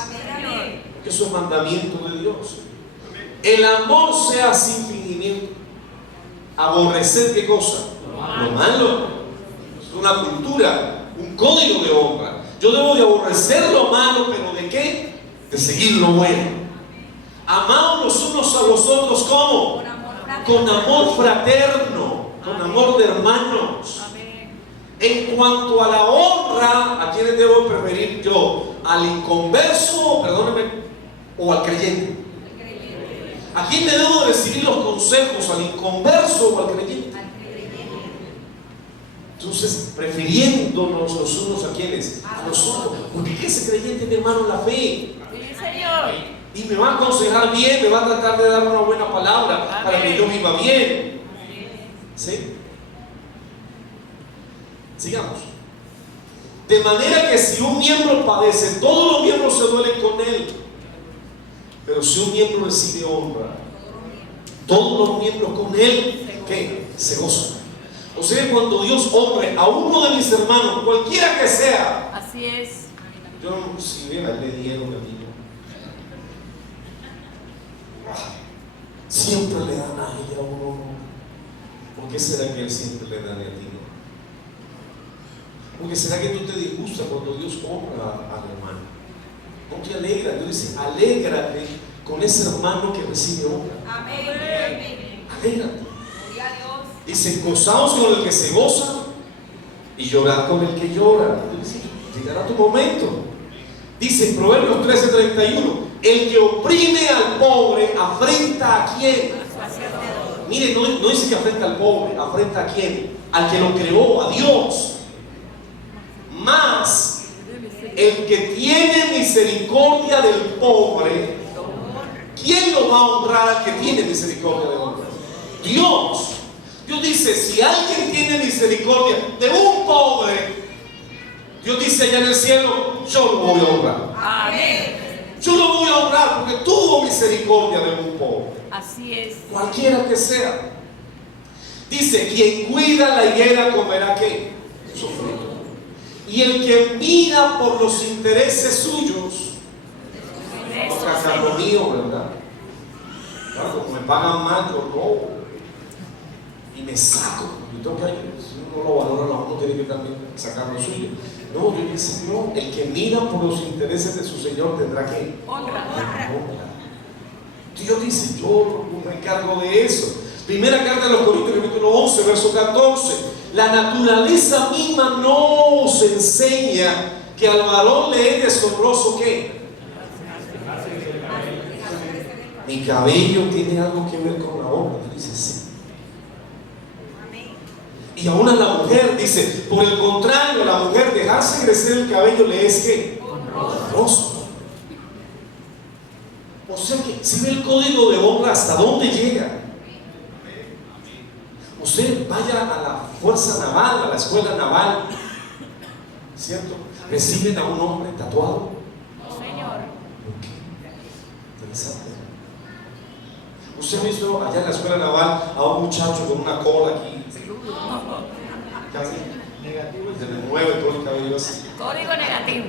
Que eso es mandamiento de Dios. El amor sea sin fingimiento. Aborrecer, ¿qué cosa? Lo malo. Es una cultura, un código de honra. Yo debo de aborrecer lo malo, pero ¿de qué? De seguir lo bueno. Amaos los unos a los otros, ¿cómo? Con amor fraterno, con amor de hermanos. En cuanto a la honra, ¿a quiénes debo preferir yo? ¿Al inconverso, perdóneme, o al creyente? ¿A quién le debo de recibir los consejos? ¿Al inconverso o al creyente? Entonces, prefiriéndonos los unos a quienes, a los otros, porque ese creyente, mi hermano, en la fe, Sí, Señor. y me va a aconsejar bien, me va a tratar de dar una buena palabra para que yo viva bien. ¿Sí? Sigamos. De manera que si un miembro padece, todos los miembros se duelen con él. Pero si un miembro recibe honra, todos los miembros con él, ¿qué? Se gozan. O sea, cuando Dios honre a uno de mis hermanos, cualquiera que sea, Así es. yo, si bien le dieron a mí, siempre le dan a ella a uno. ¿Por qué será que él siempre le da a ti? ¿Por qué será que no te disgusta cuando Dios honra al hermano? ¿No te alegra? Dios dice, alégrate con ese hermano que recibe honra. Alégrate. Dice, gozaos con el que se goza y llorad con el que llora. Dice, llegará tu momento. Dice en Proverbios 13:31, el que oprime al pobre afrenta a quién. Mire, no dice que afrenta al pobre, afrenta a quién, al que lo creó, a Dios. Más el que tiene misericordia del pobre, ¿quién lo va a honrar al que tiene misericordia del pobre? Dios. Dios dice, si alguien tiene misericordia de un pobre, Dios dice allá en el cielo, yo lo voy a honrar. Amén. Yo lo voy a honrar porque tuvo misericordia de un pobre. Así es. Cualquiera que sea. Dice, quien cuida la higuera comerá ¿qué? Su fruto. Y el que mira por los intereses suyos, otra carro mío, ¿verdad? Claro, como me pagan mal, yo no. Y me saco. Yo tengo que, si uno lo valora, uno tiene que también sacar lo suyo. No, yo dice, no, el que mira por los intereses de su Señor tendrá que Honra. Dios dice, yo me encargo de eso. Primera carta de los Corintios, capítulo 11, verso 14. La naturaleza misma nos enseña que al varón le es deshonroso ¿qué? Mi cabello tiene algo que ver con la honra. Dice, sí. Y aún a la mujer, dice, por el contrario, a la mujer dejarse crecer el cabello le es ¿qué? Honroso. O sea que si ve el código de honra hasta dónde llega. Usted vaya a la fuerza naval, a la escuela naval, ¿cierto? Reciben a un hombre tatuado. Señor. ¿Por qué? Interesante. Usted ha visto allá en la escuela naval a un muchacho con una cola aquí, casi negativo, y se le mueve todo el cabello así. Código negativo.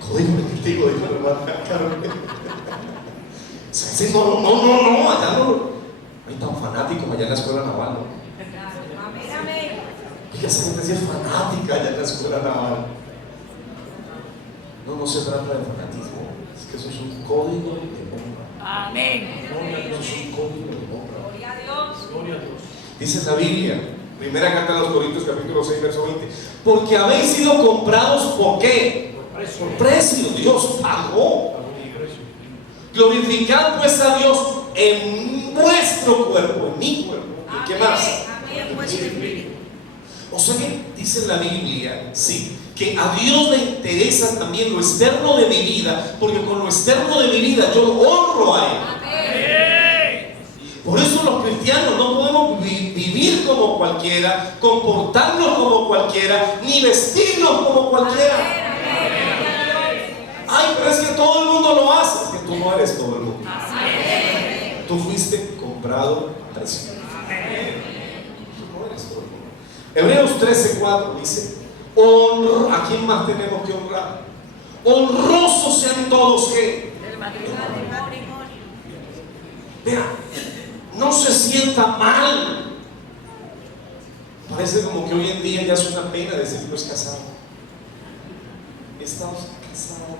Código negativo, dijo la hermana Carmen. Sí, no, allá no hay tan fanáticos allá en la escuela naval, ¿no? Fíjate, gente sí es fanática allá en la escuela naval. No se trata de fanatismo, es que eso es un código de honra. Amén. Eso es un código de honra. Gloria a Dios. Gloria a Dios. Dice la Biblia, primera carta de los Corintios, capítulo 6, verso 20. Porque habéis sido comprados ¿por qué? Por precio. Dios pagó. Glorificad pues a Dios en vuestro cuerpo, en mi cuerpo. ¿Y qué más? O sea que dice la Biblia, sí, que a Dios le interesa también lo externo de mi vida, porque con lo externo de mi vida yo lo honro a Él. Por eso los cristianos no podemos vivir como cualquiera, comportarnos como cualquiera, ni vestirnos como cualquiera. Ay, pero es que todo el mundo lo hace. Es que tú no eres todo el mundo. Tú fuiste comprado a precio. Tú no eres todo el mundo. Hebreos 13:4 dice: honra. ¿A quién más tenemos que honrar? Honrosos sean todos que. Vea, no se sienta mal. Parece como que hoy en día ya es una pena decir que no es casado. Estamos casados.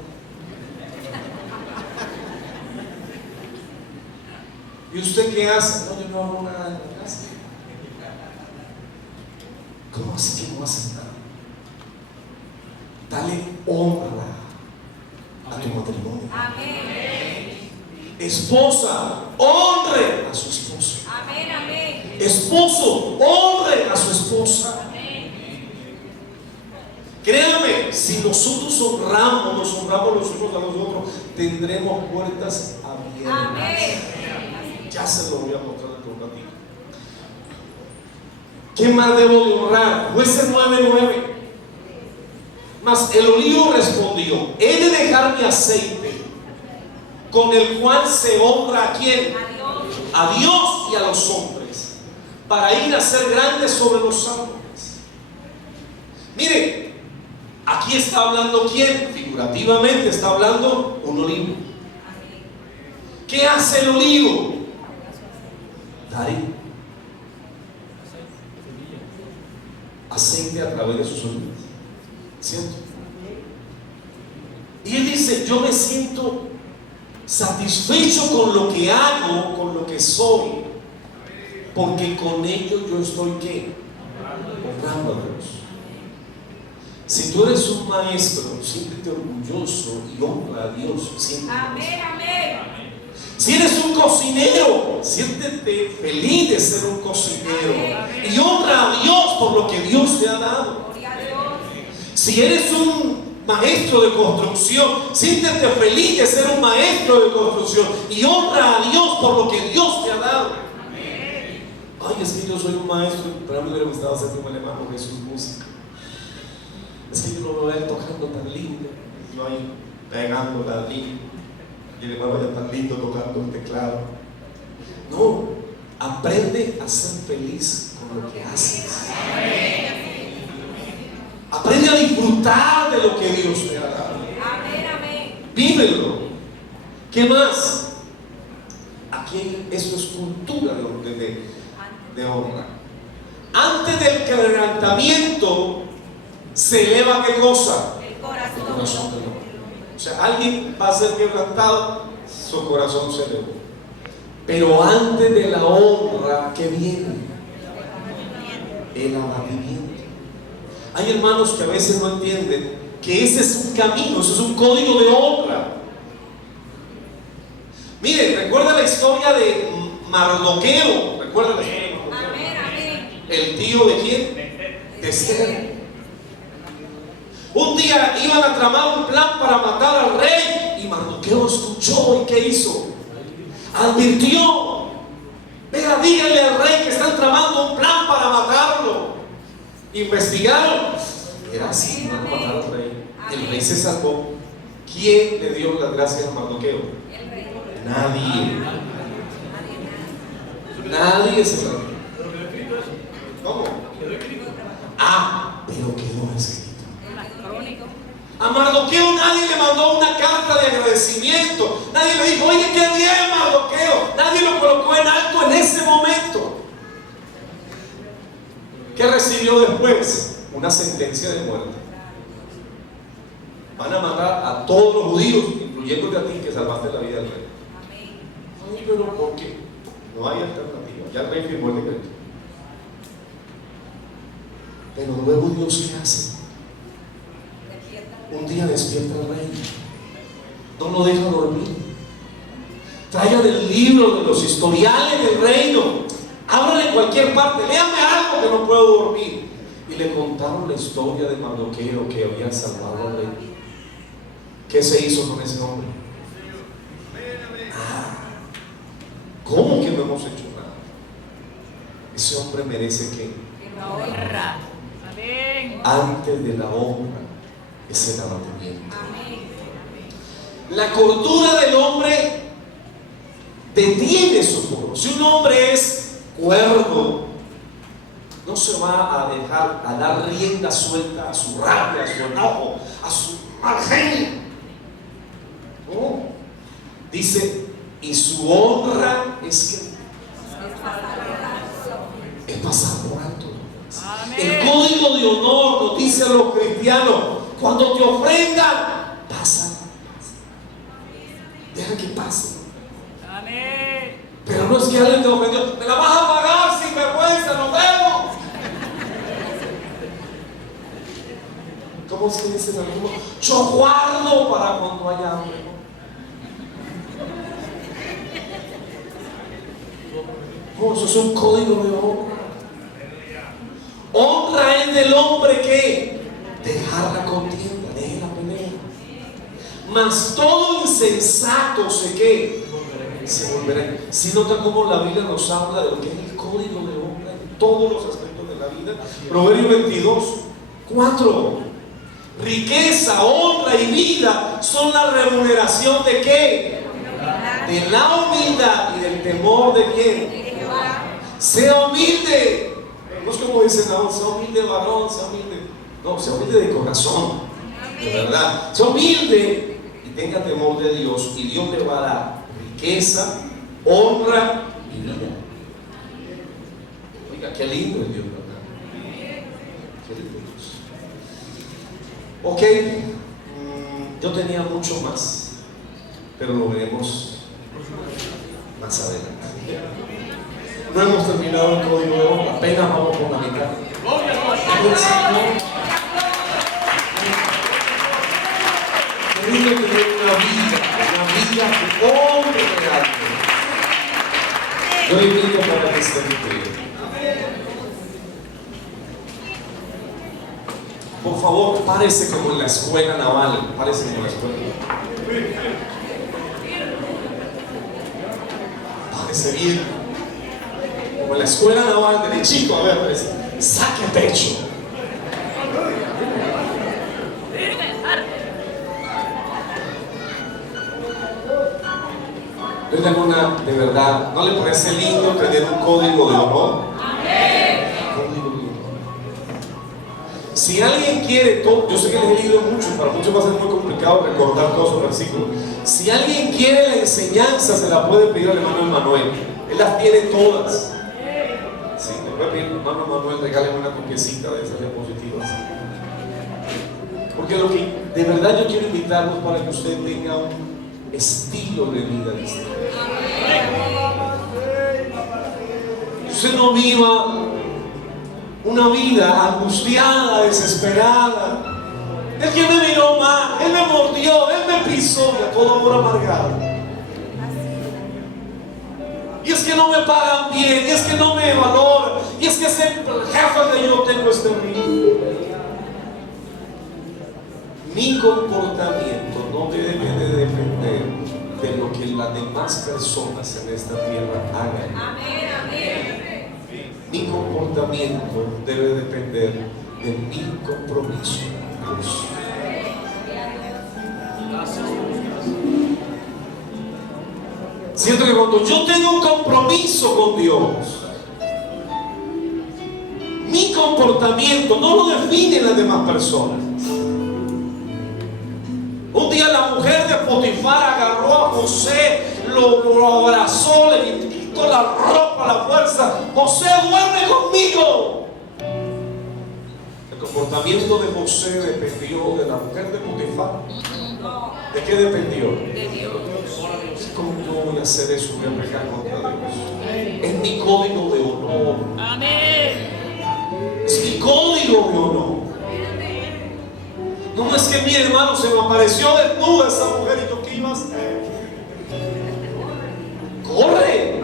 ¿Y usted qué hace? No, yo no hago nada en la casa. ¿Cómo así que no haces nada? Dale honra a tu matrimonio. Amén. Esposa, honre a su esposo. Amén, amén. Esposo, honre a su esposa. Créame, si nosotros honramos, nos honramos los unos a los otros, tendremos puertas abiertas. Amén. Ya se lo voy a mostrar en un ratito. ¿Qué más debo de honrar? Jueces 9:9. Mas el olivo respondió: he de dejar mi aceite, con el cual se honra a quién, a Dios y a los hombres, para ir a ser grandes sobre los árboles. Mire, aquí está hablando quién, figurativamente está hablando un olivo. ¿Qué hace el olivo? Dar aceite a través de sus olivos, ¿cierto? Y él dice: yo me siento satisfecho con lo que hago, con lo que soy, porque con ello yo estoy ¿qué? Honrando a Dios. Si tú eres un maestro, siéntete orgulloso y honra a Dios siempre. Amén, amén. Si eres un cocinero, siéntete feliz de ser un cocinero y honra a Dios por lo que Dios te ha dado. Gloria a Dios. Si eres un maestro de construcción, siéntete feliz de ser un maestro de construcción y honra a Dios por lo que Dios te ha dado. Ay, es que yo soy un maestro, pero a mí me hubiera gustado ser como el hermano Jesús músico. Es que yo lo veo a él tocando tan lindo, yo ahí pegando tan lindo, y el hermano ya tan lindo tocando el teclado. No, aprende a ser feliz con lo que haces. Aprende a disfrutar de lo que Dios te ha dado. Amén, amén. Vívelo. ¿Qué más? Aquí esto es cultura de honra. Antes del quebrantamiento se eleva ¿qué cosa? El El corazón. corazón del hombre. O sea, alguien va a ser quebrantado, su corazón se eleva. Pero antes de la honra, ¿qué viene? El abatimiento. Hay hermanos que a veces no entienden que ese es un camino, ese es un código de honra. Miren, recuerda la historia de Mardoqueo. ¿Recuerda la historia de Mardoqueo? Amén, amén. ¿El tío de quién? De Esther. Un día iban a tramar un plan para matar al rey y Mardoqueo escuchó y ¿qué hizo? Advirtió: vea, díganle al rey que están tramando un plan para matarlo. Investigaron. Era así, van a matar al rey. El rey se salvó. ¿Quién le dio las gracias a Mardoqueo? El rey. Nadie. Nadie se salvó. ¿Cómo? Ah, pero quedó escrito. A Mardoqueo nadie le mandó una carta de agradecimiento. Nadie le dijo: oye, qué bien, Mardoqueo. Nadie lo colocó en alto en ese momento. ¿Qué recibió después? Una sentencia de muerte. Van a matar a todos los judíos, incluyéndote a ti que salvaste la vida del rey. Ay, pero ¿por qué? No hay alternativa. Ya el rey firmó el decreto. Pero luego Dios, ¿qué hace? Un día despierta al rey, no lo deja dormir. Traigan el libro de los historiales del reino, ábrale en cualquier parte, léame algo que no puedo dormir. Y le contaron la historia de Mardoqueo que había salvado al rey. ¿Qué se hizo con ese hombre? ¿Cómo que no hemos hecho nada? Ese hombre merece que La honra. Amén. antes de la honra es el abatimiento. Amén. La cordura del hombre detiene su furor. Si un hombre es cuerdo, no se va a dejar a dar rienda suelta a su rabia, a su enojo, a su mal genio. No. Dice, y su honra es pasar por alto. El código de honor nos dice a los cristianos: cuando te ofrendan, pasa. Deja que pase. Amén. Pero no es que alguien te ofendió, me la vas a pagar sin vergüenza, nos vemos. ¿Cómo se dice en alguno? Yo guardo para cuando haya hambre. No, eso es un código de honra. Honra es del hombre que dejar la contienda, deje la pelea. Mas todo insensato se volverá. Si nota cómo la Biblia nos habla de lo que es el código de honra en todos los aspectos de la vida. Proverbios 22, 4. Riqueza, honra y vida son la remuneración de ¿qué? De la humildad y del temor de ¿quién? Sea humilde. No es como dicen, no, sea humilde varón, sea humilde. No, sea humilde de corazón, de verdad. Sea humilde y tenga temor de Dios, y Dios le va a dar riqueza, honra y vida. Oiga, qué lindo es Dios, ¿verdad? Qué lindo Dios. Ok, yo tenía mucho más, pero lo veremos más adelante. No hemos terminado el código de honra, apenas vamos por la mitad. Querido tener una vida que honre realmente. Yo le invito para que esté de pie. Por favor, párese como en la escuela naval. Párese como en la escuela. Párese bien. Como en la escuela naval, derechito, a ver, pues, saque pecho. Oiga, alguna, de verdad, ¿no le parece lindo tener un código de honor? Código de honor. Si alguien quiere todo, yo sé que les he leído mucho, para muchos va a ser muy complicado recordar todos los versículos. Si alguien quiere la enseñanza, se la puede pedir al hermano Manuel. Él las tiene todas. Sí, le voy a pedir al hermano Manuel, regáleme una copiecita de esas diapositivas. Porque lo que de verdad yo quiero invitarlos para que usted tenga un estilo de vida distinto. Usted no viva una vida angustiada, desesperada. El que me miró mal, él me mordió, él me pisó, y a todo amor amargado. Y es que no me pagan bien, y es que no me valoran, y es que ese jefe que yo tengo es terrible. Mi comportamiento no debe de depender de lo que las demás personas en esta tierra hagan. Amén, amén. Mi comportamiento debe depender de mi compromiso con Dios. Siento que cuando yo tengo un compromiso con Dios, mi comportamiento no lo definen las demás personas. Un día la mujer de Potifar agarró a José, lo abrazó, le quitó la ropa a la fuerza. José, duerme conmigo. El comportamiento de José dependió de la mujer de Potifar. ¿De qué dependió? De Dios. ¿Cómo yo voy a hacer eso? Voy a pecar contra Dios. Es mi código de honor. Amén. Es mi código de honor. No es que mi hermano se me apareció desnuda esa mujer y yo qué iba a hacer. ¡Corre!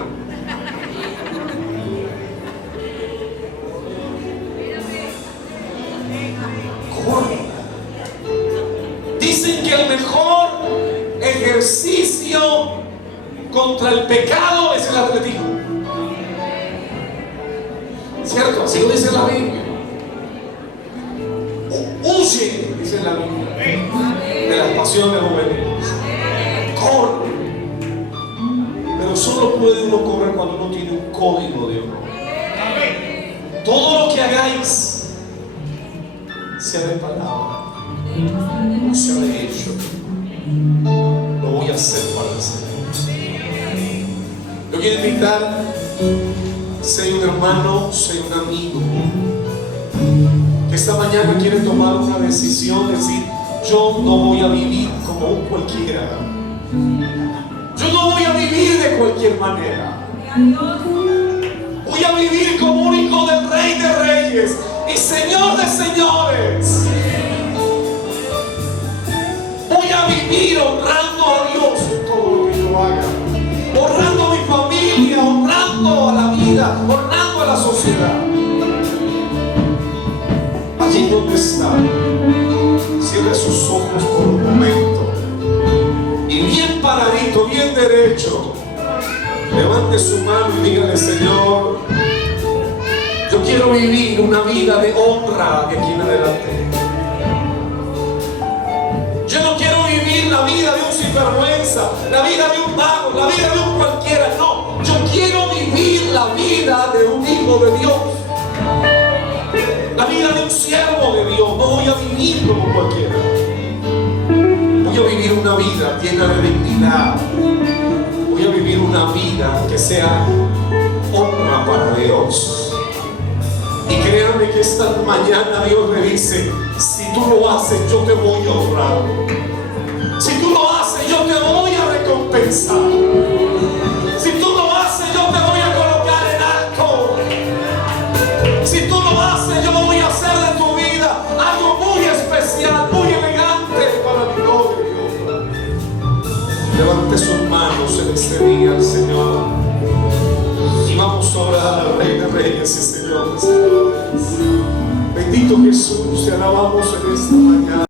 mejor ejercicio contra el pecado es el atletismo. ¿Cierto? Así lo dice la Biblia. Huye, dice la Biblia, de las pasiones juveniles. Corre. Pero solo puede uno correr cuando uno tiene un código de honor. Todo lo que hagáis, sea de palabra o sea de hecho, lo voy a hacer para el Señor. Yo quiero invitar, sea un hermano, sea un amigo, que esta mañana quiere tomar una decisión, decir: yo no voy a vivir como un cualquiera. Yo no voy a vivir de cualquier manera. Voy a vivir como un hijo del Rey de Reyes y Señor de Señores. Voy a vivir honrando a Dios en todo lo que yo haga, honrando a mi familia, honrando a la vida, honrando a la sociedad. Allí donde está, cierre sus ojos por un momento y bien paradito, bien derecho, levante su mano y dígale: Señor, yo quiero vivir una vida de honra de aquí en adelante. Yo no quiero vivir la vida de un sinvergüenza, la vida de un vago, la vida de un cualquiera. No, yo quiero vivir la vida de un hijo de Dios, la vida de un siervo de Dios. No voy a vivir como cualquiera. Voy a vivir una vida llena de dignidad. Voy a vivir una vida que sea honra para Dios. Y créanme que esta mañana Dios me dice: si tú lo haces, yo te voy a honrar. Si tú lo haces, yo te voy a recompensar. Si tú lo haces, yo te voy a colocar en alto. Si tú lo haces, yo voy a hacer de tu vida algo muy especial, muy elegante para mi gloria y honra. Levante sus manos en este día al Señor y vamos a orar al Rey de Reyes y Señor de Señores. Bendito Jesús, te alabamos en esta mañana.